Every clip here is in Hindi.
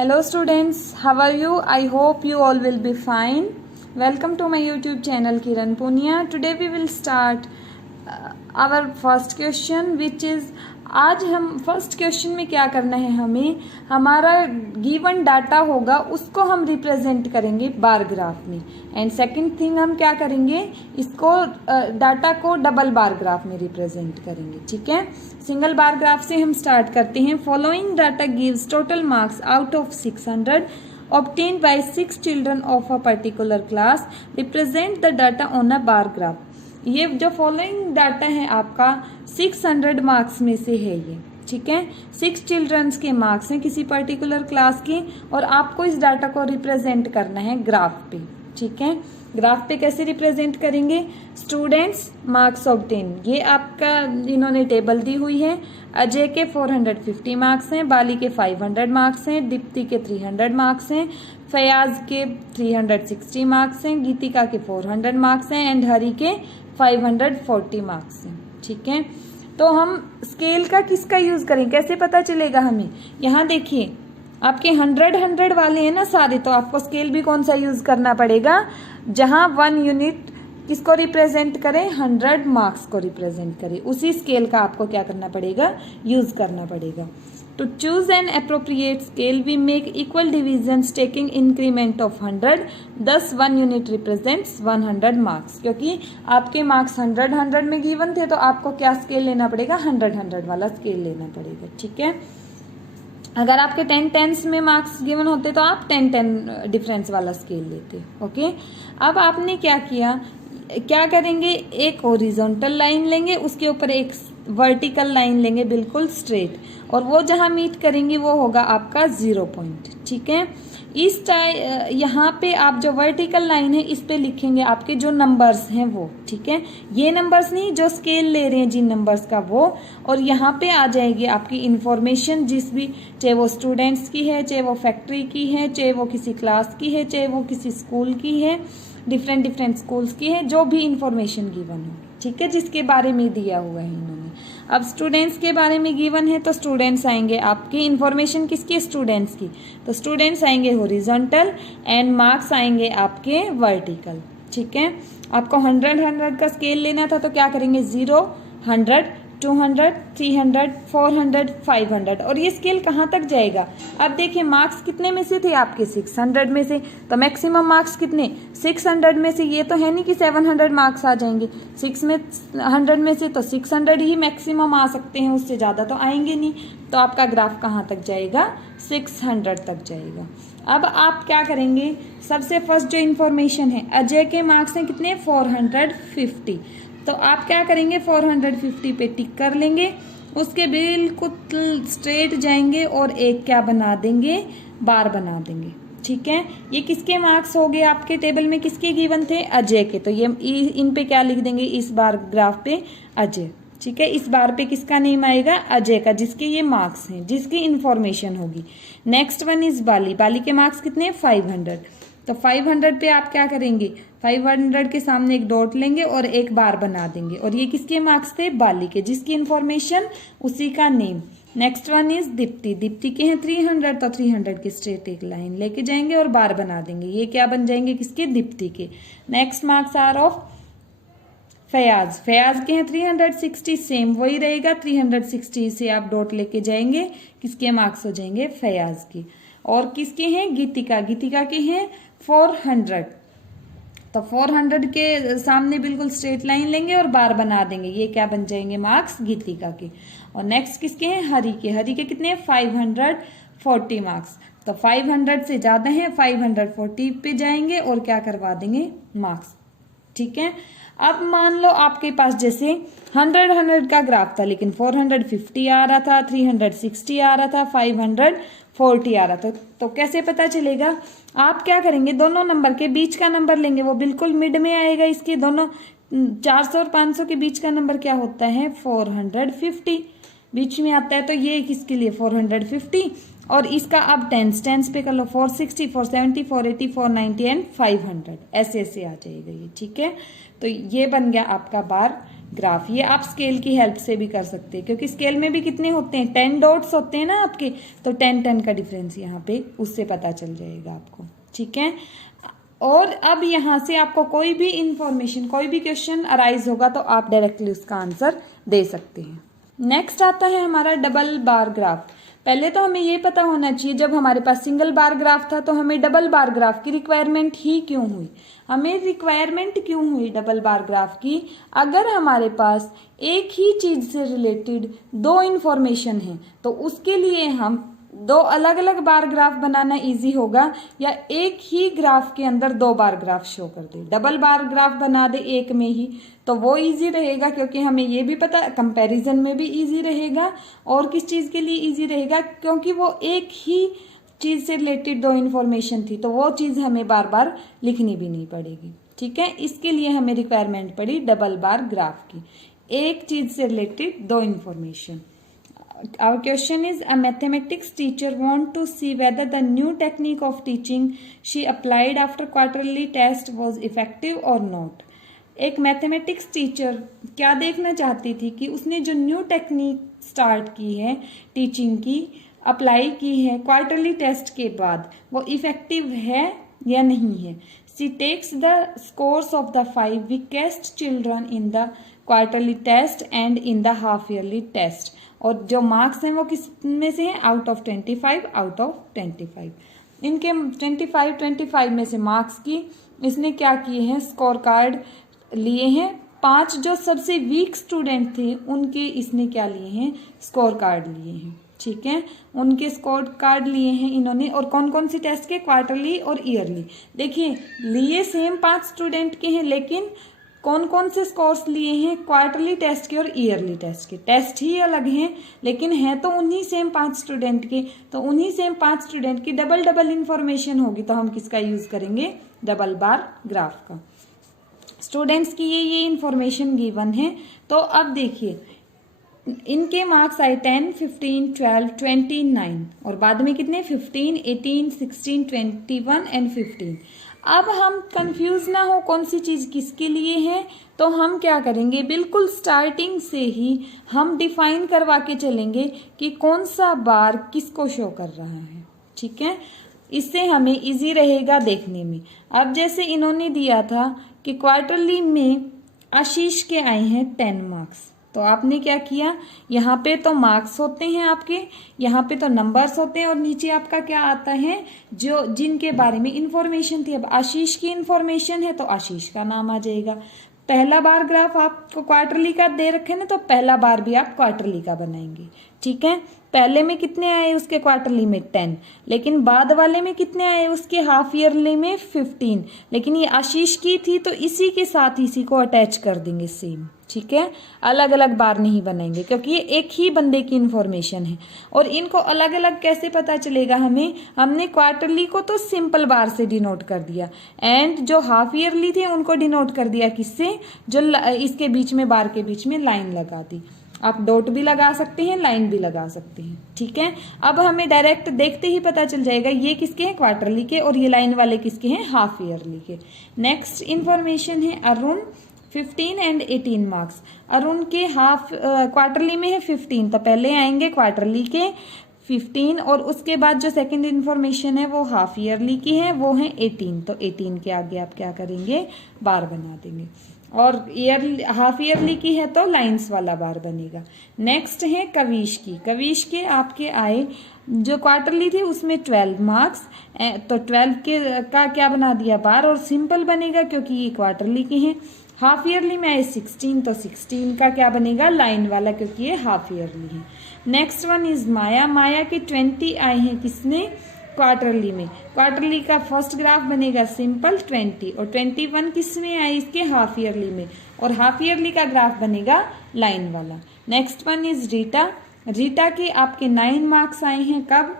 Hello students, how are you? I hope you all will be fine. Welcome to my YouTube channel Kiran Punia. Today we will start our first question which is आज हम फर्स्ट क्वेश्चन में क्या करना है, हमें हमारा गिवन डाटा होगा उसको हम रिप्रेजेंट करेंगे बार ग्राफ में। एंड सेकंड थिंग हम क्या करेंगे, इसको डाटा को डबल बार ग्राफ में रिप्रेजेंट करेंगे। ठीक है, सिंगल बार ग्राफ से हम स्टार्ट करते हैं। Following data gives total marks out of 600 obtained by 6 children of a particular class. Represent the data on a bar graph. ये जो फॉलोइंग डाटा है आपका 600 मार्क्स में से है ये। ठीक है, 6 चिल्ड्रंस के मार्क्स हैं किसी पर्टिकुलर क्लास के और आपको इस डाटा को रिप्रेजेंट करना है ग्राफ पे। ठीक है, ग्राफ पे कैसे रिप्रेजेंट करेंगे, स्टूडेंट्स मार्क्स ऑब्टेन, ये आपका इन्होंने टेबल दी हुई है। अजय के 450 मार्क्स हैं, बाली के 500 मार्क्स हैं, दीप्ति के 300 मार्क्स हैं, फयाज के 360 मार्क्स हैं, गीतिका के 400 मार्क्स हैं एंड हरी के 540 मार्क्स हैं। ठीक है, तो हम स्केल का किसका यूज करें, कैसे पता चलेगा हमें, यहाँ देखिए आपके 100 वाले हैं ना सारे, तो आपको स्केल भी कौन सा यूज करना पड़ेगा, जहां 1 यूनिट किसको रिप्रेजेंट करें, 100 मार्क्स को रिप्रेजेंट करें, उसी स्केल का आपको क्या करना पड़ेगा, यूज करना पड़ेगा। To choose an appropriate scale we make equal divisions taking increment of 100, thus 1 unit represents 100 marks. क्योंकि आपके मार्क्स 100 में गिवन थे तो आपको क्या स्केल लेना पड़ेगा, 100 वाला स्केल लेना पड़ेगा। ठीक है, अगर आपके 10 में मार्क्स गिवन होते तो आप 10 डिफरेंस वाला स्केल लेते। ओके, अब आपने क्या किया, क्या करेंगे, एक हॉरिजॉन्टल लाइन लेंगे, उसके ऊपर एक वर्टिकल लाइन लेंगे बिल्कुल स्ट्रेट, और वो जहां मीट करेंगी वो होगा आपका 0 पॉइंट। ठीक है, इस यहाँ पे आप जो वर्टिकल लाइन है इस पे लिखेंगे आपके जो नंबर्स हैं वो। ठीक है, ये नंबर्स नहीं, जो स्केल ले रहे हैं जिन नंबर्स का वो, और यहाँ पे आ जाएगी आपकी इंफॉर्मेशन, जिस भी, चाहे वो स्टूडेंट्स की है, चाहे वो फैक्ट्री की है, चाहे वो किसी क्लास की है, चाहे वो किसी स्कूल की है, डिफरेंट स्कूल्स की है, जो भी इंफॉर्मेशन गिवन हो। ठीक है, जिसके बारे में दिया हुआ है इन्होंने। अब स्टूडेंट्स के बारे में गिवन है तो स्टूडेंट्स आएंगे आपकी, इंफॉर्मेशन किसकी, स्टूडेंट्स की, तो स्टूडेंट्स आएंगे हॉरिजॉन्टल एंड मार्क्स आएंगे आपके वर्टिकल। ठीक है, आपको 100 का स्केल लेना था तो क्या करेंगे, 0, 100, 200, 300, 400, 500, और ये स्केल कहाँ तक जाएगा। अब देखिए मार्क्स कितने में से थे आपके, 600 में से, तो मैक्सिमम मार्क्स कितने, 600 में से, ये तो है नहीं कि 700 मार्क्स आ जाएंगे, 600 में से तो 600 ही मैक्सिमम आ सकते हैं, उससे ज़्यादा तो आएंगे नहीं। तो आपका ग्राफ कहाँ तक जाएगा, 600 तक जाएगा। अब आप क्या करेंगे, सबसे फर्स्ट जो इन्फॉर्मेशन है, अजय के मार्क्स हैं कितने, 450, तो आप क्या करेंगे, 450 पे टिक कर लेंगे, उसके बिल्कुल स्ट्रेट जाएंगे और एक क्या बना देंगे, बार बना देंगे। ठीक है, ये किसके मार्क्स हो गए, आपके टेबल में किसके गिवन थे, अजय के, तो ये इन पे क्या लिख देंगे, इस बार ग्राफ पे अजय। ठीक है, इस बार पे किसका नेम आएगा, अजय का, जिसके ये मार्क्स हैं, जिसकी इंफॉर्मेशन होगी। नेक्स्ट वन इज बाली, बाली के मार्क्स कितने, 500, तो 500 पे आप क्या करेंगे, 500 के सामने एक डॉट लेंगे और एक बार बना देंगे, और ये किसके मार्क्स थे, बाली के, जिसकी इंफॉर्मेशन उसी का name. Next one is Deepti, Deepti के हैं 300, तो 300 की स्ट्रेट एक लाइन लेके जाएंगे और बार बना देंगे, ये क्या बन जाएंगे, किसके, दीप्ति के। Next marks are of Fayaz, Fayaz के हैं 360, सेम वही रहेगा, 360 से आप डॉट लेके जाएंगे, किसके मार्क्स हो जाएंगे, फयाज की। और किसके हैं, गीतिका, गीतिका के हैं 400, तो 400 के सामने बिल्कुल स्ट्रेट लाइन लेंगे और बार बना देंगे, ये क्या बन जाएंगे, मार्क्स गीतिका के। और नेक्स्ट किसके हैं, हरी के, हरी के कितने, 540 मार्क्स, तो 500 से ज्यादा है, 540 पे जाएंगे और क्या करवा देंगे, मार्क्स। ठीक है, अब मान लो आपके पास जैसे 100 का ग्राफ था, लेकिन 450 आ रहा था, 360 आ रहा था, 540 आ रहा था, तो कैसे पता चलेगा, आप क्या करेंगे, दोनों नंबर के बीच का नंबर लेंगे, वो बिल्कुल मिड में आएगा, इसके दोनों 400 और 500 के बीच का नंबर क्या होता है, 450 बीच में आता है, तो ये किसके लिए, 450, और इसका अब टेंस पे कर लो, 460, 470, 480, 490 एंड 500, ऐसे ऐसे आ जाएगा ये। ठीक है, तो ये बन गया आपका बार ग्राफ। ये आप स्केल की हेल्प से भी कर सकते हैं, क्योंकि स्केल में भी कितने होते हैं, 10 डॉट्स होते हैं ना आपके, तो 10 का डिफरेंस यहाँ पे उससे पता चल जाएगा आपको। ठीक है, और अब यहाँ से आपको कोई भी इंफॉर्मेशन, कोई भी क्वेश्चन अराइज होगा तो आप डायरेक्टली उसका आंसर दे सकते हैं। नेक्स्ट आता है हमारा डबल बार ग्राफ। पहले तो हमें ये पता होना चाहिए, जब हमारे पास सिंगल बार ग्राफ था तो हमें डबल बार ग्राफ की रिक्वायरमेंट ही क्यों हुई। हमें रिक्वायरमेंट क्यों हुई डबल बार ग्राफ की, अगर हमारे पास एक ही चीज से रिलेटेड दो इंफॉर्मेशन है तो उसके लिए हम दो अलग अलग बार ग्राफ बनाना इजी होगा, या एक ही ग्राफ के अंदर दो बार ग्राफ शो कर दे, डबल बार ग्राफ बना दे एक में ही, तो वो इजी रहेगा, क्योंकि हमें ये भी पता कंपैरिजन में भी इजी रहेगा। और किस चीज़ के लिए इजी रहेगा, क्योंकि वो एक ही चीज़ से रिलेटेड दो इन्फॉर्मेशन थी, तो वो चीज़ हमें बार बार लिखनी भी नहीं पड़ेगी। ठीक है, इसके लिए हमें रिक्वायरमेंट पड़ी डबल बार ग्राफ की, एक चीज़ से रिलेटेड दो information. Our question is, a mathematics teacher want to see whether the new technique of teaching she applied after quarterly test was effective or not. एक मैथमेटिक्स टीचर क्या देखना चाहती थी कि उसने जो न्यू टेक्निक स्टार्ट की है टीचिंग की, अप्लाई की है क्वार्टरली टेस्ट के बाद, वो इफेक्टिव है या नहीं है। She takes the scores of the 5 weakest children in the quarterly test and in the half yearly test, और जो मार्क्स हैं वो किस में से हैं, आउट ऑफ 25, आउट ऑफ 25। इनके 25 में से मार्क्स की इसने क्या किए हैं, स्कोर कार्ड लिए हैं। 5 जो सबसे वीक स्टूडेंट थे उनके इसने क्या लिए हैं, स्कोर कार्ड लिए हैं। ठीक है, उनके स्कोर कार्ड लिए हैं इन्होंने, और कौन कौन सी टेस्ट के, क्वार्टरली और ईयरली। देखिए लिए सेम 5 स्टूडेंट के हैं, लेकिन कौन कौन से स्कोर्स लिए हैं, क्वार्टरली टेस्ट के और ईयरली टेस्ट के। टेस्ट ही अलग हैं, लेकिन हैं तो उन्हीं सेम 5 स्टूडेंट के, तो उन्हीं सेम 5 स्टूडेंट की डबल डबल इंफॉर्मेशन होगी, तो हम किसका यूज करेंगे, डबल बार ग्राफ का। स्टूडेंट्स की ये इंफॉर्मेशन गिवन है। तो अब देखिए इनके मार्क्स आए 10, 15, 12, 29, और बाद में कितने, 15, 18, 16, 21 एंड 15। अब हम कंफ्यूज ना हो कौन सी चीज़ किसके लिए है, तो हम क्या करेंगे, बिल्कुल स्टार्टिंग से ही हम डिफाइन करवा के चलेंगे कि कौन सा बार किसको शो कर रहा है। ठीक है, इससे हमें इजी रहेगा देखने में। अब जैसे इन्होंने दिया था कि क्वार्टरली में आशीष के आए हैं 10 मार्क्स, तो आपने क्या किया, यहाँ पे तो मार्क्स होते हैं आपके, यहाँ पे तो नंबर्स होते हैं, और नीचे आपका क्या आता है, जो जिनके बारे में इंफॉर्मेशन थी। अब आशीष की इंफॉर्मेशन है तो आशीष का नाम आ जाएगा। पहला बार ग्राफ आपको क्वार्टरली का दे रखे ना, तो पहला बार भी आप क्वार्टरली का बनाएंगे। ठीक है, पहले में कितने आए उसके क्वार्टरली में 10, लेकिन बाद वाले में कितने आए उसके हाफ ईयरली में 15, लेकिन ये आशीष की थी तो इसी के साथ इसी को अटैच कर देंगे सेम। ठीक है, अलग अलग बार नहीं बनाएंगे, क्योंकि ये एक ही बंदे की इंफॉर्मेशन है। और इनको अलग अलग कैसे पता चलेगा हमें, हमने क्वार्टरली को तो सिंपल बार से डिनोट कर दिया, एंड जो हाफ ईयरली थे उनको डिनोट कर दिया किससे, जो इसके बीच में बार के बीच में लाइन लगा दी। आप डॉट भी लगा सकते हैं, लाइन भी लगा सकते हैं। ठीक है, अब हमें डायरेक्ट देखते ही पता चल जाएगा ये किसके हैं, क्वार्टरली के, और ये लाइन वाले किसके हैं, हाफ ईयरली के। नेक्स्ट इंफॉर्मेशन है अरुण 15 एंड 18 मार्क्स। अरुण के हाफ क्वार्टरली में है 15, तो पहले आएंगे क्वार्टरली के 15, और उसके बाद जो सेकंड इंफॉर्मेशन है वो हाफ ईयरली की है, वो है 18, तो 18 के आगे आप क्या करेंगे, बार बना देंगे। और हाफ ईयरली की है तो लाइंस वाला बार बनेगा। नेक्स्ट है कविश की। कविश के आपके आए जो क्वार्टरली थे उसमें 12 मार्क्स, तो 12 के का क्या बना दिया, बार, और सिंपल बनेगा क्योंकि ये क्वार्टरली के हैं। हाफ ईयरली में आए 16, तो 16 का क्या बनेगा, लाइन वाला, क्योंकि ये हाफ ईयरली है। नेक्स्ट वन इज माया। माया के 20 आए हैं किसने, क्वार्टरली में। क्वार्टरली का फर्स्ट ग्राफ बनेगा सिंपल 20, और 21 किस में आई, इसके हाफ ईयरली में, और हाफ ईयरली का ग्राफ बनेगा लाइन वाला। Next one is Rita. Rita के आपके 9 मार्क्स आए हैं कब,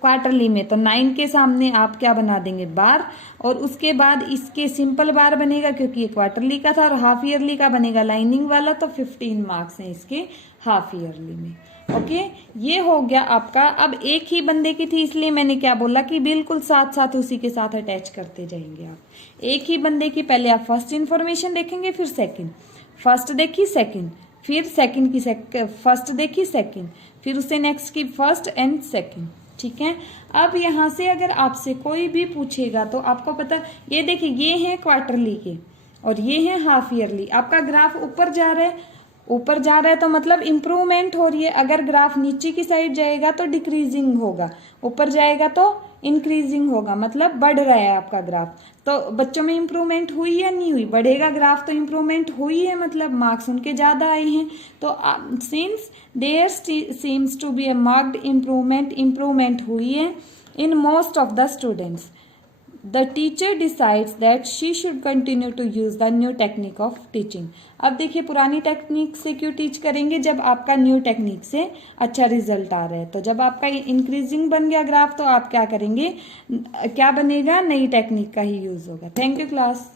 क्वार्टरली में, तो 9 के सामने आप क्या बना देंगे, बार, और उसके बाद इसके सिंपल बार बनेगा क्योंकि ये क्वार्टरली का था, और हाफ ईयरली का बनेगा लाइनिंग वाला, तो 15 मार्क्स हैं इसके हाफ ईयरली में। ओके, ये हो गया आपका। अब एक ही बंदे की थी इसलिए मैंने क्या बोला कि बिल्कुल साथ साथ उसी के साथ अटैच करते जाएंगे आप। एक ही बंदे की पहले आप फर्स्ट इन्फॉर्मेशन देखेंगे, फिर सेकंड। फर्स्ट देखी सेकंड, फिर सेकंड की फर्स्ट देखी सेकंड, फिर उससे नेक्स्ट की फर्स्ट एंड सेकंड। ठीक है, अब यहाँ से अगर आपसे कोई भी पूछेगा तो आपको पता, ये देखिए ये है क्वार्टरली के और ये है हाफ ईयरली। आपका ग्राफ ऊपर जा रहा है, ऊपर जा रहा है तो मतलब इम्प्रूवमेंट हो रही है। अगर ग्राफ नीचे की साइड जाएगा तो डिक्रीजिंग होगा, ऊपर जाएगा तो इंक्रीजिंग होगा, मतलब बढ़ रहा है आपका ग्राफ। तो बच्चों में इम्प्रूवमेंट हुई या नहीं हुई? बढ़ेगा ग्राफ तो इम्प्रूवमेंट हुई है, मतलब मार्क्स उनके ज़्यादा आए हैं। तो since there seems to be a marked improvement हुई है in most of the students, the teacher decides that she should continue to use the new technique of teaching। अब देखिए पुरानी टेक्निक से क्यों टीच करेंगे जब आपका न्यू टेक्निक से अच्छा रिजल्ट आ रहा है। तो जब आपका इंक्रीजिंग बन गया ग्राफ तो आप क्या करेंगे, क्या बनेगा, नई टेक्निक का ही यूज होगा। Thank you class.